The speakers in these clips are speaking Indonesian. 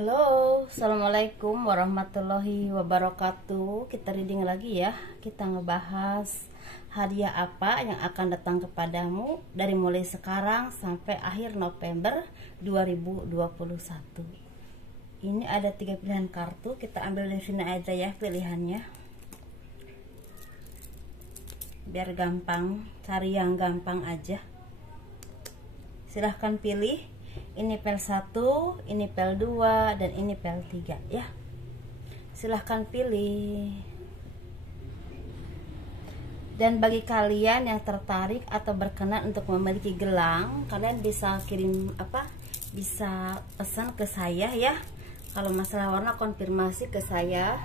Halo, assalamualaikum warahmatullahi wabarakatuh. Kita reading lagi ya. Kita ngebahas hadiah apa yang akan datang kepadamu dari mulai sekarang sampai akhir November 2021. Ini ada 3 pilihan kartu. Kita ambil dari sini aja ya pilihannya, biar gampang, cari yang gampang aja. Silahkan pilih. Ini pel 1, ini pel 2, dan ini pel 3 ya. Silahkan pilih. Dan bagi kalian yang tertarik atau berkenan untuk memiliki gelang, kalian bisa kirim bisa pesan ke saya ya. Kalau masalah warna konfirmasi ke saya.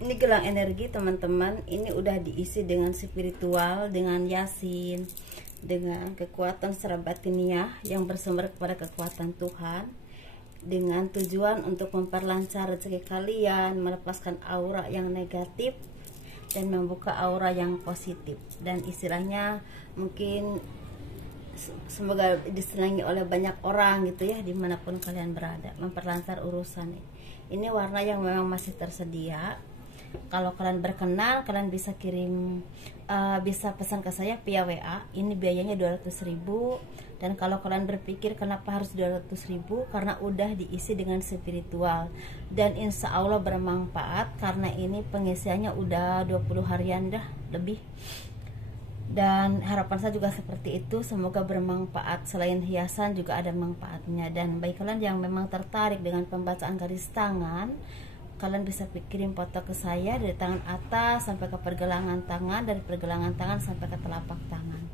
Ini gelang energi teman-teman. Ini udah diisi dengan spiritual, dengan yasin, dengan kekuatan secara batiniah yang bersumber kepada kekuatan Tuhan, dengan tujuan untuk memperlancar rezeki kalian, melepaskan aura yang negatif dan membuka aura yang positif. Dan istilahnya mungkin semoga disenangi oleh banyak orang gitu ya, dimanapun kalian berada, memperlancar urusan. Ini warna yang memang masih tersedia. Kalau kalian berkenan, kalian bisa kirim, bisa pesan ke saya via WA. Ini biayanya 200.000. Dan kalau kalian berpikir kenapa harus 200.000, karena udah diisi dengan spiritual dan insya Allah bermanfaat, karena ini pengisiannya udah 20 harian dah lebih. Dan harapan saya juga seperti itu, semoga bermanfaat. Selain hiasan juga ada manfaatnya. Dan bagi kalian yang memang tertarik dengan pembacaan garis tangan, kalian bisa kirim foto ke saya dari tangan atas sampai ke pergelangan tangan, dari pergelangan tangan sampai ke telapak tangan,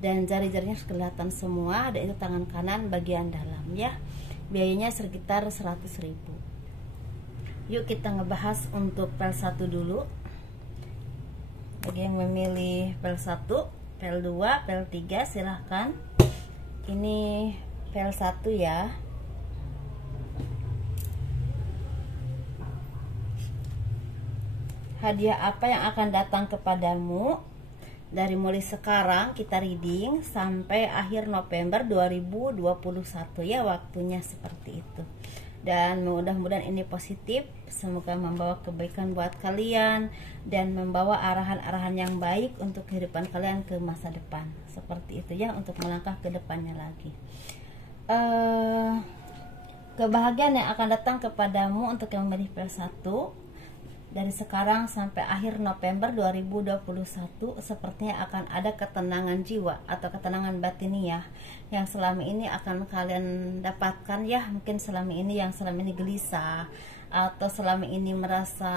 dan jari-jarinya kelihatan semua. Dan itu tangan kanan bagian dalam ya. Biayanya sekitar 100.000. Yuk kita ngebahas untuk pel 1 dulu. Bagi yang memilih pel 1, pel 2, pel 3 silahkan. Ini pel 1 ya. Hadiah apa yang akan datang kepadamu dari mulai sekarang kita reading sampai akhir November 2021 ya, waktunya seperti itu. Dan mudah-mudahan ini positif, semoga membawa kebaikan buat kalian dan membawa arahan-arahan yang baik untuk kehidupan kalian ke masa depan. Seperti itu ya, untuk melangkah ke depannya lagi. Kebahagiaan yang akan datang kepadamu untuk yang memilih pel 1 dari sekarang sampai akhir November 2021, sepertinya akan ada ketenangan jiwa atau ketenangan batiniah yang selama ini akan kalian dapatkan ya. Mungkin selama ini gelisah atau selama ini merasa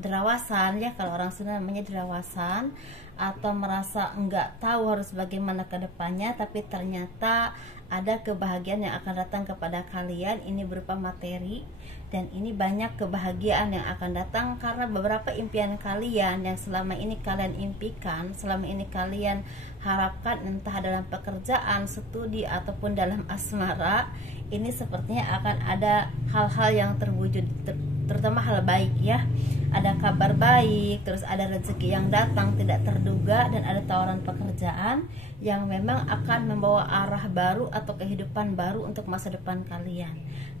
derawasan ya, kalau orang Sunda namanya derawasan, atau merasa enggak tahu harus bagaimana ke depannya, tapi ternyata ada kebahagiaan yang akan datang kepada kalian. Ini berupa materi, dan ini banyak kebahagiaan yang akan datang karena beberapa impian kalian yang selama ini kalian impikan, selama ini kalian harapkan, entah dalam pekerjaan, studi, ataupun dalam asmara, ini sepertinya akan ada hal-hal yang terwujud, terutama hal baik ya. Ada kabar baik, terus ada rezeki yang datang tidak terduga, dan ada tawaran pekerjaan yang memang akan membawa arah baru atau kehidupan baru untuk masa depan kalian.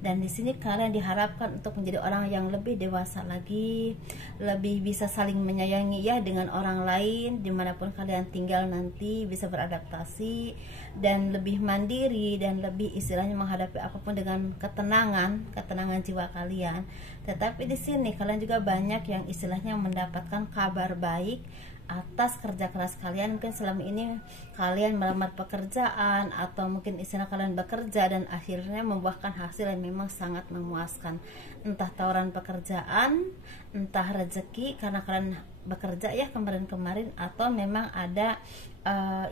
Dan di sini kalian diharapkan untuk menjadi orang yang lebih dewasa lagi, lebih bisa saling menyayangi ya dengan orang lain dimanapun kalian tinggal nanti, bisa beradaptasi dan lebih mandiri, dan lebih istilahnya menghadapi apapun dengan ketenangan jiwa kalian. Tetapi di sini kalian juga banyak yang istilahnya mendapatkan kabar baik atas kerja keras kalian. Mungkin selama ini kalian melamar pekerjaan, atau mungkin istilah kalian bekerja dan akhirnya membuahkan hasil yang memang sangat memuaskan, entah tawaran pekerjaan, entah rezeki karena kalian bekerja ya kemarin-kemarin, atau memang ada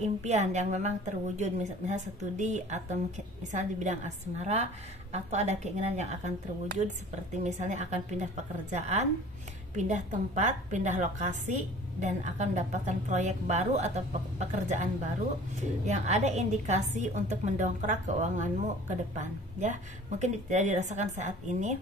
impian yang memang terwujud, misalnya studi, atau mungkin misalnya di bidang asmara, atau ada keinginan yang akan terwujud seperti misalnya akan pindah pekerjaan. pindah tempat, pindah lokasi, dan akan mendapatkan proyek baru atau pekerjaan baru yang ada indikasi untuk mendongkrak keuanganmu ke depan, ya. Mungkin tidak dirasakan saat ini,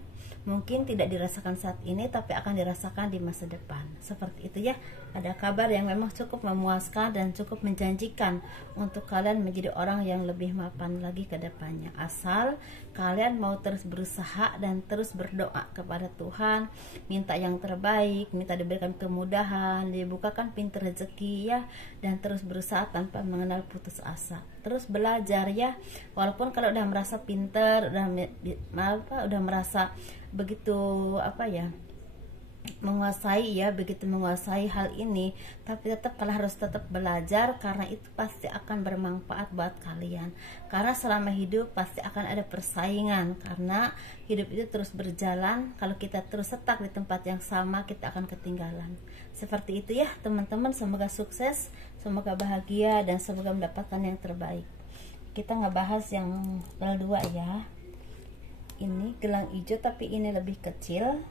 mungkin tidak dirasakan saat ini, tapi akan dirasakan di masa depan. Seperti itu, ya. Ada kabar yang memang cukup memuaskan dan cukup menjanjikan untuk kalian menjadi orang yang lebih mapan lagi ke depannya, asal kalian mau terus berusaha dan terus berdoa kepada Tuhan, minta yang terbaik, minta diberikan kemudahan, dibukakan pintu rezeki, ya, dan terus berusaha tanpa mengenal putus asa. Terus belajar, ya, walaupun kalau udah merasa pinter, udah merasa begitu menguasai, ya, begitu menguasai hal ini, tapi tetap kalian harus tetap belajar, karena itu pasti akan bermanfaat buat kalian. Karena selama hidup pasti akan ada persaingan, karena hidup itu terus berjalan. Kalau kita terus stuck di tempat yang sama, kita akan ketinggalan. Seperti itu, ya, teman-teman. Semoga sukses, semoga bahagia, dan semoga mendapatkan yang terbaik. Kita ngebahas yang pel 2, ya. Ini gelang hijau, tapi ini lebih kecil.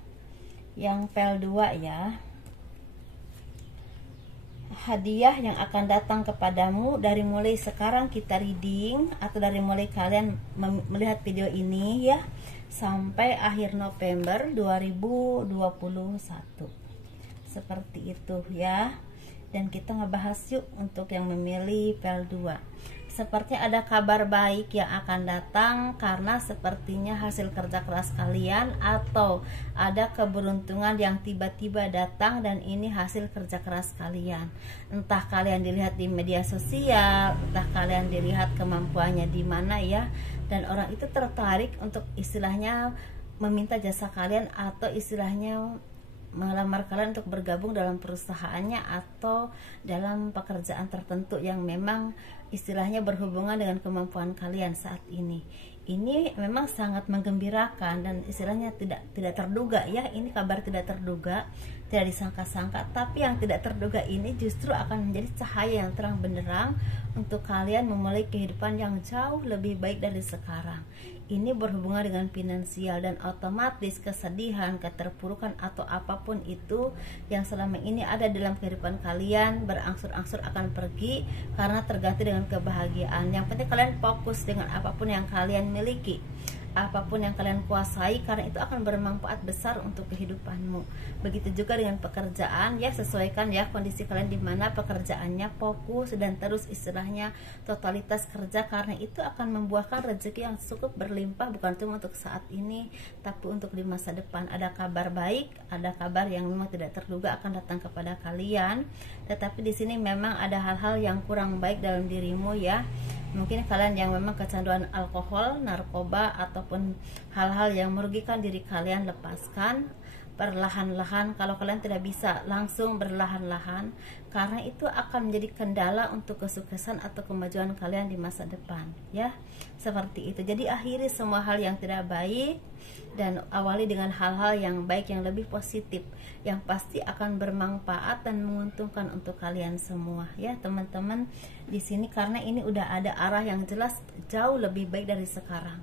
Yang pel 2, ya, hadiah yang akan datang kepadamu dari mulai sekarang kita reading, atau dari mulai kalian melihat video ini, ya, sampai akhir November 2021. Seperti itu, ya. Dan kita ngebahas yuk untuk yang memilih pel 2. Sepertinya ada kabar baik yang akan datang, karena sepertinya hasil kerja keras kalian, atau ada keberuntungan yang tiba-tiba datang, dan ini hasil kerja keras kalian. Entah kalian dilihat di media sosial, entah kalian dilihat kemampuannya di mana, ya, dan orang itu tertarik untuk istilahnya meminta jasa kalian, atau istilahnya melamar kalian untuk bergabung dalam perusahaannya atau dalam pekerjaan tertentu yang memang istilahnya berhubungan dengan kemampuan kalian saat ini. Ini memang sangat menggembirakan dan istilahnya tidak terduga, ya. Ini kabar tidak terduga, tidak disangka-sangka, tapi yang tidak terduga ini justru akan menjadi cahaya yang terang benderang untuk kalian memulai kehidupan yang jauh lebih baik dari sekarang. Ini berhubungan dengan finansial, dan otomatis kesedihan, keterpurukan, atau apapun itu yang selama ini ada dalam kehidupan kalian berangsur-angsur akan pergi, karena terganti dengan kebahagiaan. Yang penting kalian fokus dengan apapun yang kalian miliki, apapun yang kalian kuasai, karena itu akan bermanfaat besar untuk kehidupanmu. Begitu juga dengan pekerjaan, ya, sesuaikan, ya, kondisi kalian di mana pekerjaannya, fokus dan terus istilahnya totalitas kerja, karena itu akan membuahkan rezeki yang cukup berlimpah, bukan cuma untuk saat ini, tapi untuk di masa depan. Ada kabar baik, ada kabar yang memang tidak terduga akan datang kepada kalian, tetapi di sini memang ada hal-hal yang kurang baik dalam dirimu, ya. Mungkin kalian yang memang kecanduan alkohol, narkoba, ataupun hal-hal yang merugikan diri kalian, lepaskan perlahan-lahan. Kalau kalian tidak bisa langsung berlahan-lahan, karena itu akan menjadi kendala untuk kesuksesan atau kemajuan kalian di masa depan, ya. Seperti itu. Jadi akhiri semua hal yang tidak baik dan awali dengan hal-hal yang baik, yang lebih positif, yang pasti akan bermanfaat dan menguntungkan untuk kalian semua, ya, teman-teman. Di sini karena ini udah ada arah yang jelas jauh lebih baik dari sekarang,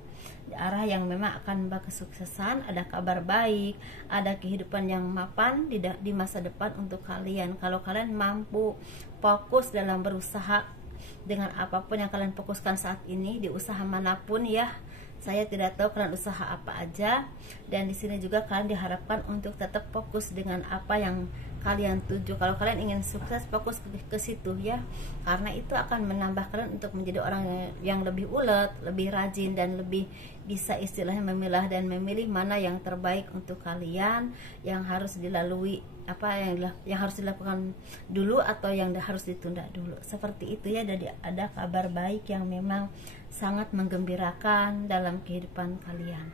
arah yang memang akan membawa kesuksesan, ada kabar baik, ada kehidupan yang mapan di masa depan untuk kalian. Kalau kalian mampu fokus dalam berusaha dengan apapun yang kalian fokuskan saat ini, di usaha manapun, ya. Saya tidak tahu kalian usaha apa aja, dan di sini juga kalian diharapkan untuk tetap fokus dengan apa yang kalian tuju. Kalau kalian ingin sukses, fokus ke situ, ya, karena itu akan menambah kalian untuk menjadi orang yang lebih ulet, lebih rajin, dan lebih bisa istilahnya memilah dan memilih mana yang terbaik untuk kalian, yang harus dilalui, apa yang harus dilakukan dulu atau yang harus ditunda dulu. Seperti itu, ya. Jadi ada kabar baik yang memang sangat menggembirakan dalam kehidupan kalian.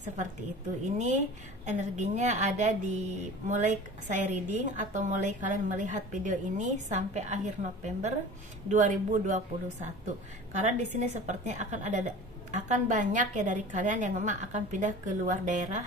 Seperti itu. Ini energinya ada di mulai saya reading atau mulai kalian melihat video ini sampai akhir November 2021. Karena di sini sepertinya akan banyak, ya, dari kalian yang memang akan pindah ke luar daerah,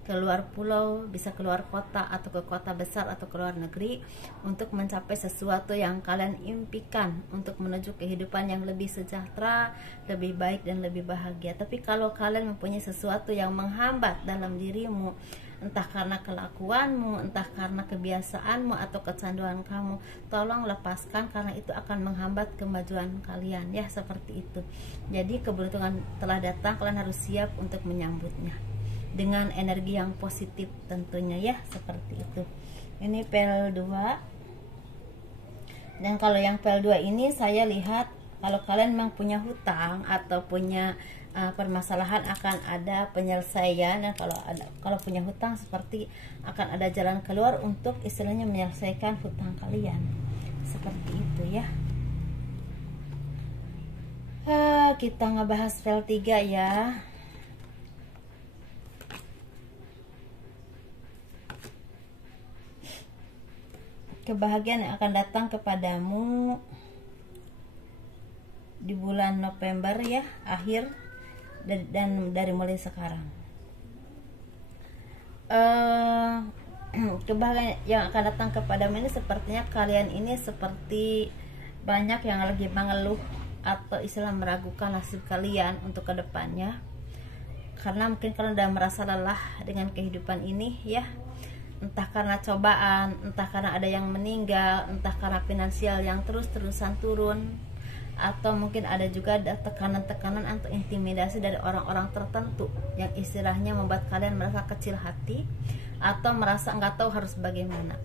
ke luar pulau, bisa keluar kota atau ke kota besar atau ke luar negeri untuk mencapai sesuatu yang kalian impikan, untuk menuju kehidupan yang lebih sejahtera, lebih baik, dan lebih bahagia. Tapi kalau kalian mempunyai sesuatu yang menghambat dalam dirimu, entah karena kelakuanmu, entah karena kebiasaanmu atau kecanduan kamu. Tolong lepaskan, karena itu akan menghambat kemajuan kalian ya, seperti itu. Jadi keberuntungan telah datang, kalian harus siap untuk menyambutnya dengan energi yang positif tentunya ya, seperti itu. Ini PL 2. Dan kalau yang PL 2 ini saya lihat kalau kalian memang punya hutang atau punya permasalahan, akan ada penyelesaian. Dan kalau punya hutang, seperti akan ada jalan keluar untuk istilahnya menyelesaikan hutang kalian, seperti itu ya. Kita ngebahas PL 3 ya. Kebahagiaan yang akan datang kepadamu di bulan November ya, akhir dan dari mulai sekarang. Kebahagiaan yang akan datang kepadamu ini, sepertinya kalian ini seperti banyak yang lagi mengeluh atau istilah meragukan nasib kalian untuk kedepannya, karena mungkin kalian udah merasa lelah dengan kehidupan ini ya, entah karena cobaan, entah karena ada yang meninggal, entah karena finansial yang terus-terusan turun, atau mungkin ada juga tekanan-tekanan atau intimidasi dari orang-orang tertentu yang istilahnya membuat kalian merasa kecil hati atau merasa nggak tahu harus bagaimana.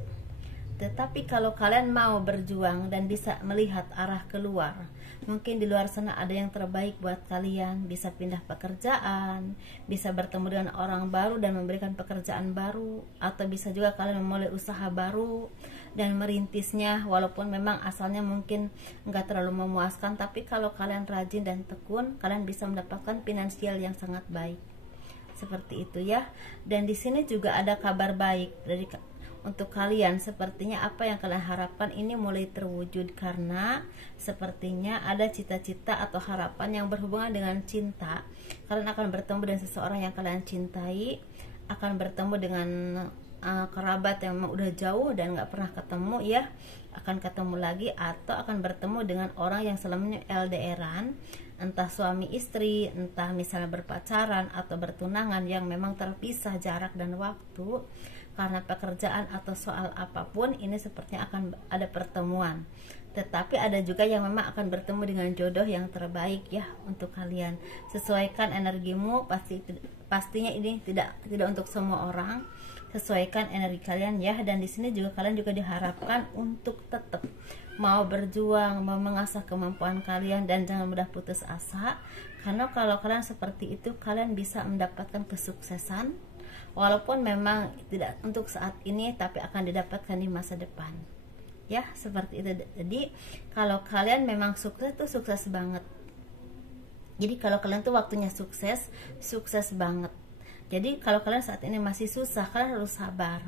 Tetapi kalau kalian mau berjuang dan bisa melihat arah keluar, mungkin di luar sana ada yang terbaik buat kalian. Bisa pindah pekerjaan, bisa bertemu dengan orang baru dan memberikan pekerjaan baru, atau bisa juga kalian memulai usaha baru dan merintisnya, walaupun memang asalnya mungkin nggak terlalu memuaskan, tapi kalau kalian rajin dan tekun, kalian bisa mendapatkan finansial yang sangat baik, seperti itu ya. Dan di sini juga ada kabar baik untuk kalian. Sepertinya apa yang kalian harapkan ini mulai terwujud, karena sepertinya ada cita-cita atau harapan yang berhubungan dengan cinta. Kalian akan bertemu dengan seseorang yang kalian cintai, akan bertemu dengan kerabat yang memang udah jauh dan nggak pernah ketemu ya, akan ketemu lagi, atau akan bertemu dengan orang yang selamanya LDRan, entah suami istri, entah misalnya berpacaran atau bertunangan yang memang terpisah jarak dan waktu karena pekerjaan atau soal apapun. Ini sepertinya akan ada pertemuan. Tetapi ada juga yang memang akan bertemu dengan jodoh yang terbaik ya untuk kalian. Sesuaikan energimu, pastinya ini tidak untuk semua orang. Sesuaikan energi kalian ya. Dan di sini juga kalian juga diharapkan untuk tetap mau berjuang, mau mengasah kemampuan kalian, dan jangan mudah putus asa. Karena kalau kalian seperti itu, kalian bisa mendapatkan kesuksesan, walaupun memang tidak untuk saat ini, tapi akan didapatkan di masa depan ya, seperti itu. Jadi kalau kalian memang sukses tuh sukses banget. Jadi kalau kalian tuh waktunya sukses banget. Jadi kalau kalian saat ini masih susah, kalian harus sabar,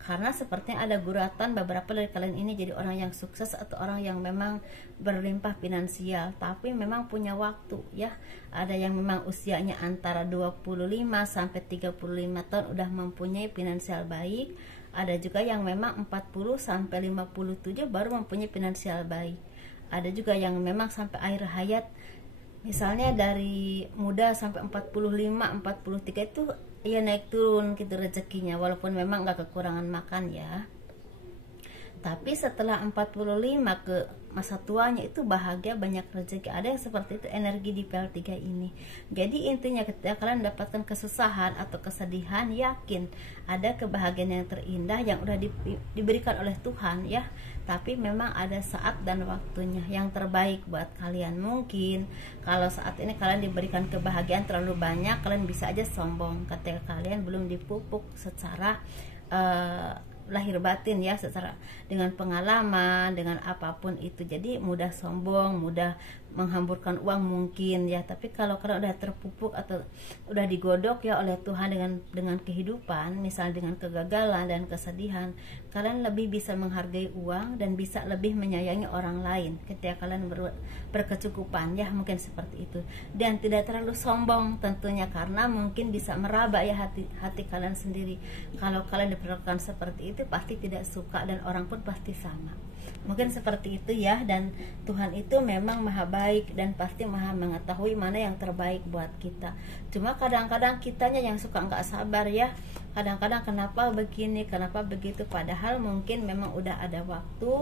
karena sepertinya ada guratan beberapa dari kalian ini jadi orang yang sukses atau orang yang memang berlimpah finansial, tapi memang punya waktu ya. Ada yang memang usianya antara 25 sampai 35 tahun udah mempunyai finansial baik. Ada juga yang memang 40 sampai 57 baru mempunyai finansial baik. Ada juga yang memang sampai akhir hayat, misalnya dari muda sampai 45, 43 itu ya naik turun gitu rezekinya, walaupun memang nggak kekurangan makan ya. Tapi setelah 45 ke masa tuanya itu bahagia, banyak rezeki. Ada yang seperti itu energi di PL3 ini. Jadi intinya ketika kalian mendapatkan kesusahan atau kesedihan, yakin ada kebahagiaan yang terindah yang udah diberikan oleh Tuhan ya. Tapi memang ada saat dan waktunya yang terbaik buat kalian. Mungkin kalau saat ini kalian diberikan kebahagiaan terlalu banyak, kalian bisa aja sombong ketika kalian belum dipupuk secara lahir batin ya, secara dengan pengalaman, dengan apapun itu. Jadi mudah sombong, mudah menghamburkan uang mungkin ya. Tapi kalau kalian udah terpupuk atau udah digodok ya oleh Tuhan dengan kehidupan, misalnya dengan kegagalan dan kesedihan, kalian lebih bisa menghargai uang dan bisa lebih menyayangi orang lain ketika kalian berkecukupan ya, mungkin seperti itu. Dan tidak terlalu sombong tentunya, karena mungkin bisa meraba ya hati kalian sendiri. Kalau kalian diperlakukan seperti itu, pasti tidak suka, dan orang pun pasti sama. Mungkin seperti itu ya. Dan Tuhan itu memang maha baik dan pasti maha mengetahui mana yang terbaik buat kita. Cuma kadang-kadang kitanya yang suka nggak sabar ya, kadang-kadang kenapa begini, kenapa begitu, padahal mungkin memang udah ada waktu,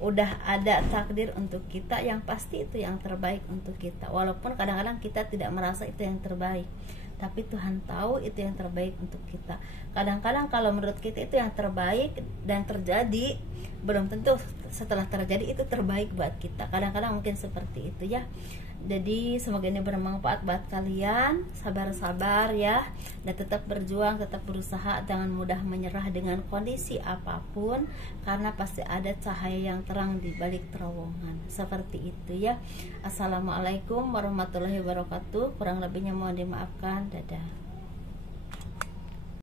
udah ada takdir untuk kita, yang pasti itu yang terbaik untuk kita. Walaupun kadang-kadang kita tidak merasa itu yang terbaik, tapi Tuhan tahu itu yang terbaik untuk kita. Kadang-kadang kalau menurut kita itu yang terbaik dan terjadi, belum tentu setelah terjadi itu terbaik buat kita. Kadang-kadang mungkin seperti itu ya. Jadi semoga ini bermanfaat buat kalian. Sabar-sabar ya, dan tetap berjuang, tetap berusaha, jangan mudah menyerah dengan kondisi apapun, karena pasti ada cahaya yang terang di balik terowongan. Seperti itu ya. Assalamualaikum warahmatullahi wabarakatuh. Kurang lebihnya mohon dimaafkan. Dadah.